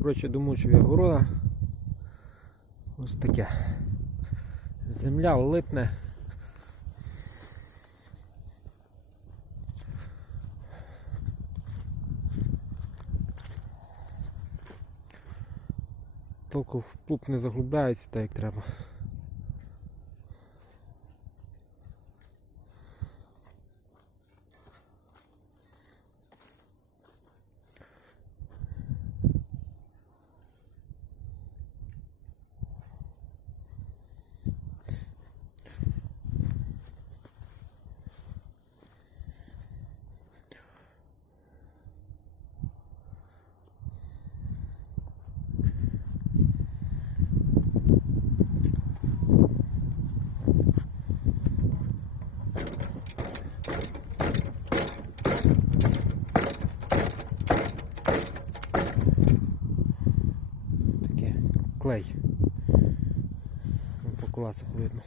Коротше, домучую я города. Ось таке. Земля липне. Толку в пуп не заглубляється так як треба. Таке клей. По класах видно.